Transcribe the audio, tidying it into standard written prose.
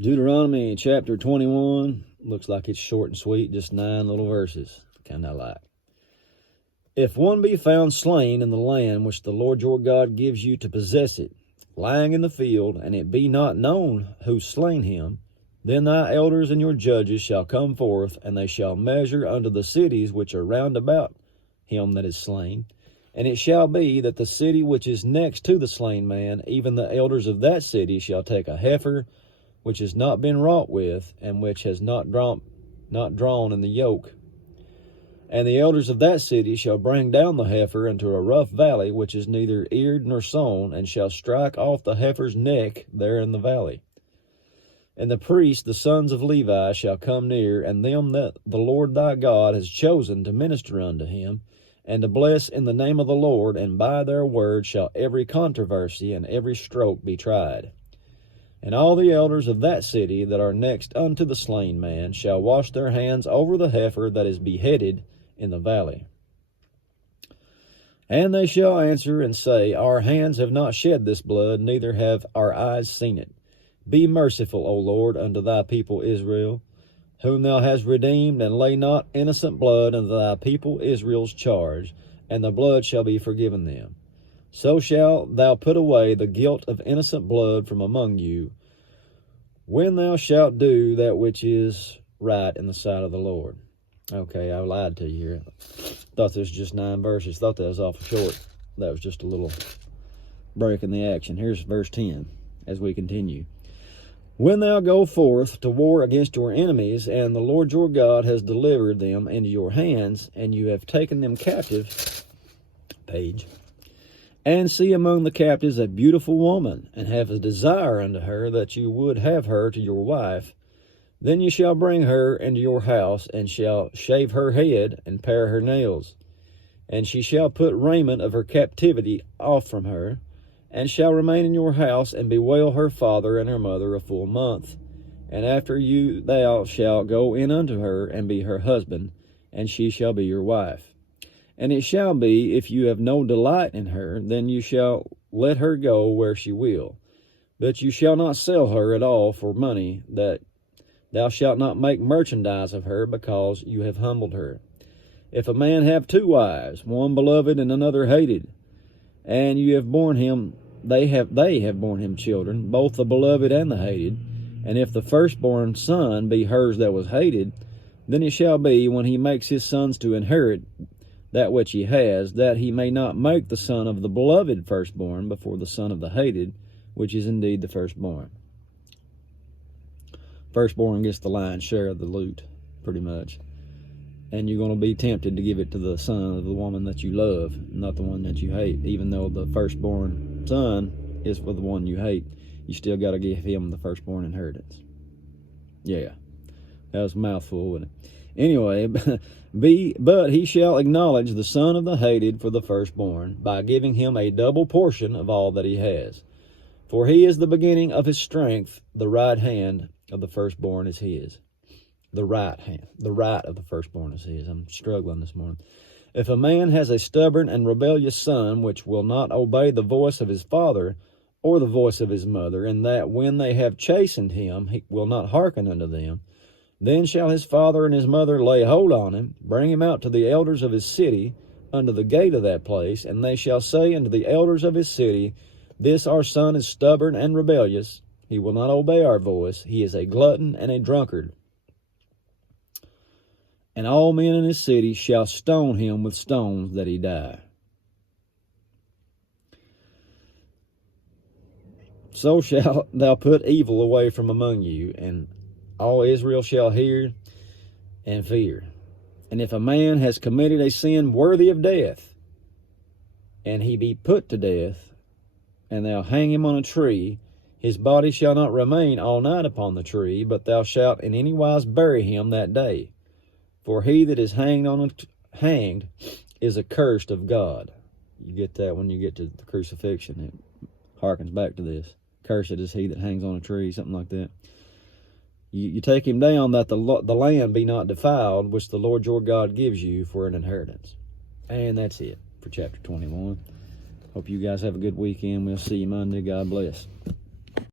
Deuteronomy chapter 21. Looks like it's short and sweet, just 9 little verses. Kind of like. If one be found slain in the land which the Lord your God gives you to possess it, lying in the field, and it be not known who slain him, then thy elders and your judges shall come forth, and they shall measure unto the cities which are round about him that is slain. And it shall be that the city which is next to the slain man, even the elders of that city shall take a heifer which has not been wrought with, and which has not drawn in the yoke. And the elders of that city shall bring down the heifer into a rough valley, which is neither eared nor sown, and shall strike off the heifer's neck there in the valley. And the priests, the sons of Levi, shall come near, and them that the Lord thy God has chosen to minister unto him, and to bless in the name of the Lord, and by their word shall every controversy and every stroke be tried. And all the elders of that city that are next unto the slain man shall wash their hands over the heifer that is beheaded in the valley. And they shall answer and say, Our hands have not shed this blood, neither have our eyes seen it. Be merciful, O Lord, unto thy people Israel, whom thou hast redeemed, and lay not innocent blood unto thy people Israel's charge, and the blood shall be forgiven them. So shalt thou put away the guilt of innocent blood from among you, when thou shalt do that which is right in the sight of the Lord. Okay, I lied to you here. Thought this was just 9 verses. Thought that was awful short. That was just a little break in the action. Here's verse 10 as we continue. When thou go forth to war against your enemies, and the Lord your God has delivered them into your hands, and you have taken them captive, and see among the captives a beautiful woman, and have a desire unto her that you would have her to your wife, then you shall bring her into your house, and shall shave her head, and pare her nails. And she shall put raiment of her captivity off from her, and shall remain in your house, and bewail her father and her mother a full month. And after you thou shalt go in unto her, and be her husband, and she shall be your wife. And it shall be, if you have no delight in her, then you shall let her go where she will. But you shall not sell her at all for money, that thou shalt not make merchandise of her, because you have humbled her. If a man have 2 wives, one beloved and another hated, and you have borne him, they have borne him children, both the beloved and the hated, and if the firstborn son be hers that was hated, then it shall be, when he makes his sons to inherit that which he has, that he may not make the son of the beloved firstborn before the son of the hated, which is indeed the firstborn. Firstborn gets the lion's share of the loot, pretty much. And you're going to be tempted to give it to the son of the woman that you love, not the one that you hate. Even though the firstborn son is for the one you hate, you still got to give him the firstborn inheritance. Yeah, that was a mouthful, wasn't it? Anyway, but he shall acknowledge the son of the hated for the firstborn, by giving him a double portion of all that he has. For he is the beginning of his strength, the right hand of the firstborn is his. The right of the firstborn is his. I'm struggling this morning. If a man has a stubborn and rebellious son, which will not obey the voice of his father, or the voice of his mother, and that when they have chastened him, he will not hearken unto them, then shall his father and his mother lay hold on him, bring him out to the elders of his city, unto the gate of that place, and they shall say unto the elders of his city, This our son is stubborn and rebellious, he will not obey our voice, he is a glutton and a drunkard. And all men in his city shall stone him with stones that he die. So shalt thou put evil away from among you, and all Israel shall hear and fear. And if a man has committed a sin worthy of death, and he be put to death, and thou hang him on a tree, his body shall not remain all night upon the tree, but thou shalt in any wise bury him that day. For he that is hanged is accursed of God. You get that when you get to the crucifixion. It harkens back to this. Cursed is he that hangs on a tree, something like that. You take him down, that the land be not defiled, which the Lord your God gives you for an inheritance. And that's it for chapter 21. Hope you guys have a good weekend. We'll see you Monday. God bless.